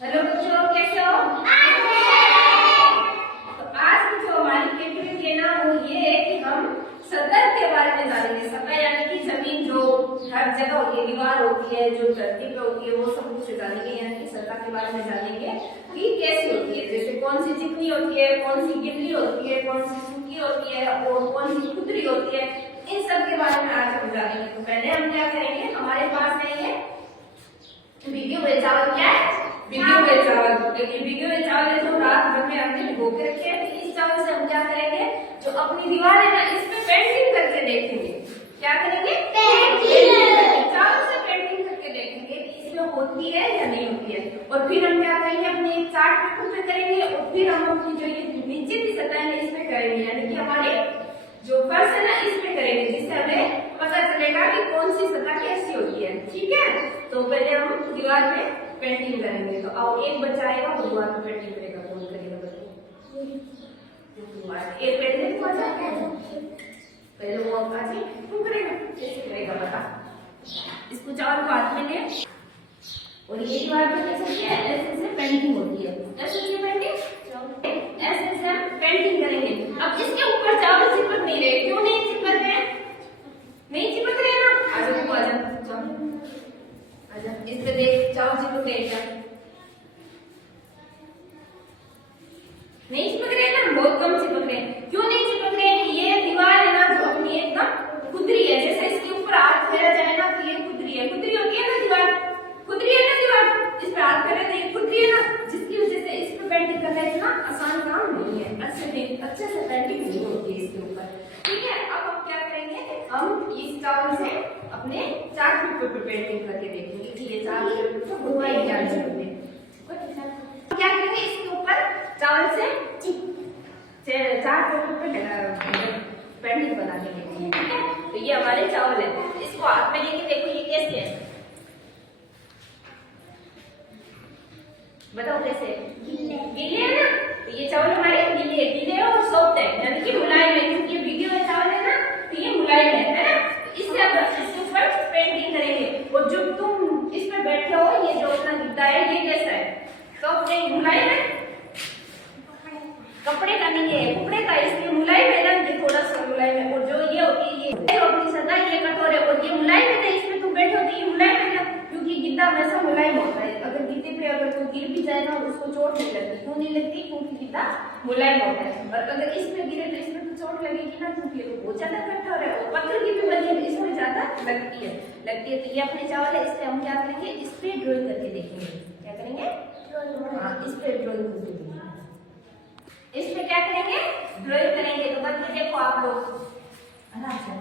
Hello बच्चों, कैसे हो? तो आज की जो हमारी एक्टिविटी है ना, वो ये है कि हम सतह के बारे में जानेंगे। सतह यानी कि जमीन जो हर जगह होती है, दीवार होती है, जो धरती पे होती है, वो सब कुछ जानेंगे। यानी कि सतह के बारे में जानेंगे कि कैसी होती है, जैसे कौन सी चिकनी होती है, कौन सी गिल्ली होती है, कौन सी सूखी होती है और कौन सी खुदरी होती है। इन सब के बारे में आज हम जानेंगे। तो पहले हम क्या करेंगे, हमारे पास है ये भिगे हुए चावल। क्या है? भिगे हुए चावल। क्योंकि भिगे हुए चावल है जो रात भर में हमने भिगो के रखे हैं, तो इस चावल से हम क्या करेंगे, जो अपनी दीवार है ना, इस पे पेंटिंग करके देखेंगे। क्या करेंगे? पेंटिंग। चावल से पेंटिंग करके देखेंगे कि इसमें होती है या नहीं होती है। और फिर हम क्या करेंगे, अपने एक चार्ट पेपर पे करेंगे और फिर हम अपनी जो ये नीचे की सतह है इस पे करेंगे, यानी कि हमारे जो फर्श है ना इस पे करेंगे, जिससे हमें पता चलेगा कि कौन सी सतह कैसी होती है। ठीक है, तो पहले हम दीवार पे पेंटिंग करेंगे। तो आओ, एक बच्चा आएगा वो दीवार पे पेंटिंग करेगा। कौन करेगा बच्चे? एक पेंटिंग को जाएगा पहले वो आगे क्यों करेगा, कैसे करेगा बता। इसको चावल को हाथ में ले और ये दीवार पे कैसे किया, ऐसे से पेंटिंग होती है। ऐसे से पेंटिंग, ऐसे से हम पेंटिंग करेंगे। अब इसके ऊपर चावल चिपक नहीं रहे। क्यों नहीं चिपक रहे? नहीं चिपक रहे ना। आजा आजा आजा, इस पे देख, चावल चिपक रहे क्या? नहीं चिपक रहे ना, बहुत कम चिपक रहे। क्यों नहीं चिपक रहे? ये दीवार है ना जो अपनी एकदम खुदरी है। जैसे इसके ऊपर हाथ फेरा जाए ना तो ये खुदरी है। खुदरी होती है ना दीवार, खुदरी है ना दीवार। इस पे हाथ फेरे तो ये खुदरी है ना, जिसकी वजह से इस पे पेंटिंग करना इतना आसान काम नहीं है। अच्छे से पेंटिंग नहीं होती है इसके ऊपर। ठीक है, अब हम क्या करेंगे, हम इस चावल से अपने चार्ट पेपर पे पेंटिंग करके देखेंगे कि ये चार्ट पेपर को हुआ है क्या नहीं होते। क्या करेंगे, इसके ऊपर चावल से चार्ट पेपर पे पेंटिंग बना के देखेंगे। ठीक है, तो ये हमारे चावल है। इसको हाथ में लेके देखो ये कैसे है, बताओ कैसे? गीले है ना। तो ये चावल हमारे गीले और सॉफ्ट है, यानी कि मुलायम है। क्योंकि ये भीगे हुए चावल है ना, तो ये मुलायम है ना। तो इससे अब इसके ऊपर पेंटिंग करेंगे। और जो तुम इस पे बैठे हो, ये जो अपना गीता है, ये कैसा है? सॉफ्ट है, मुलायम है। कपड़े का नहीं है, कपड़े का, इसलिए मुलायम है ना, ये थोड़ा सा मुलायम है। और जो ये होती है, ये अपनी सतह, ये कठोर है और ये मुलायम है। इसमें तुम बैठे हो तो ये मुलायम है ना, क्योंकि गीता हमेशा मुलायम होता है। अगर गीते पे अगर कोई गिर भी जाए ना, उसको चोट नहीं लगती। क्यों नहीं लगती? क्योंकि गीता मुलायम होता है। और अगर इसमें गिरे तो इसमें तो चोट लगेगी ना, क्योंकि ये तो बहुत ज्यादा कठोर है। और पत्थर की भी बनी है, इसमें ज्यादा लगती है। तो ये अपने चावल है, इस पे हम क्या करेंगे, इस पे ड्रॉइंग करके देखेंगे। क्या करेंगे? हाँ, इस पे ड्रॉइंग करके देखेंगे। इस पे क्या करेंगे? ड्राइंग करेंगे। तो बच्चे देखो आप लोग आराम से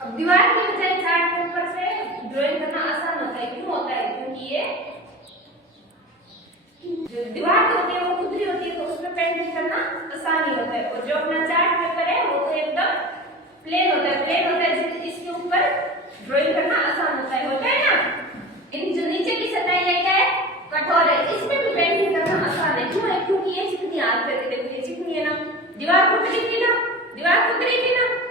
अब दीवार की बजाय चार्ट पेपर से ड्राइंग करना आसान होता है। क्यों होता है? क्योंकि ये जो दीवार होती है वो खुदरी होती है, तो उसमें पेंटिंग करना आसान ही होता है। और जो अपना चार्ट पेपर है वो तो एकदम प्लेन होता है, इसके ऊपर ड्राइंग करना आसान होता है ना। इन जो नीचे की सतह है क्या है? कठोर है, इसमें भी पेंटिंग करना आसान है। क्यों है? क्योंकि ये चिकनी, हाथ करके देखो, ये चिकनी है ना, दीवार खुदरी थी ना,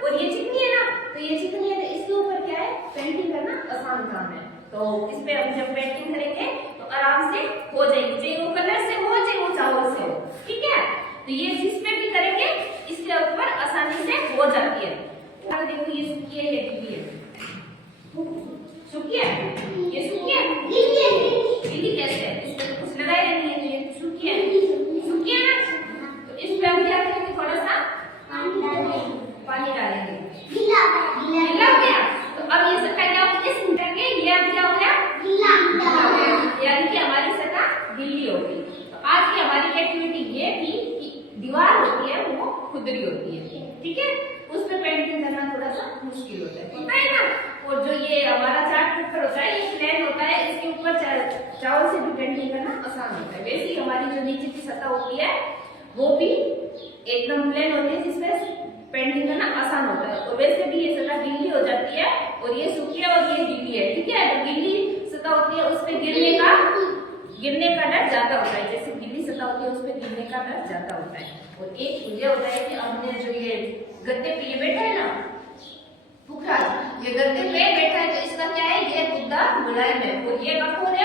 और ये चिकनी है ना, तो ये चिकनी है, तो इसके ऊपर क्या है, पेंटिंग करना आसान काम है। तो इस पे हम जब पेंटिंग करेंगे तो आराम से हो जाएगी, चाहे वो कलर से हो चाहे वो चावल से हो। ठीक है, तो ये जिस पे भी करेंगे इसके ऊपर आसानी से हो जाती है। और देखो ये सूखी है, ये गीली है। सूखी है, ये सूखी है, गीली कैसे है? इस पे कुछ लगाया नहीं है, तो ये सूखी है ना। तो इस पे हम क्या करेंगे, थोड़ा सा पानी डालेंगे। गीला हो गया। तो अब ये सतह क्या होगी, इस मीटर के ये अब क्या हो गया, गीला, यानी कि हमारी सतह गीली हो गई। तो आज की हमारी एक्टिविटी ये थी कि दीवार होती है वो खुदरी होती है। ठीक है, उस पे पेंटिंग करना थोड़ा सा मुश्किल होता है ना। और जो ये हमारा चार्ट पेपर होता है, ये प्लेन होता है, इसके ऊपर चावल से भी पेंटिंग करना आसान होता है। वैसे ही हमारी जो नीचे की सतह होती है वो भी एकदम प्लेन होती है, जिसमें पेंटिंग करना आसान होता है। और वैसे भी ये सतह गीली हो जाती है, और ये सूखी है और ये गीली है। ठीक है, तो गीली गिरने का डर ज्यादा होता है। जैसे गीली सतह होती है उस पर गिरने का डर ज्यादा होता है। और एक ये होता है कि हमने जो ये गद्दे पे ये बैठा है ना पुखराज, ये गद्दे पे बैठा है तो इसका क्या है, ये गुद्दा मुलायम है और ये कठोर है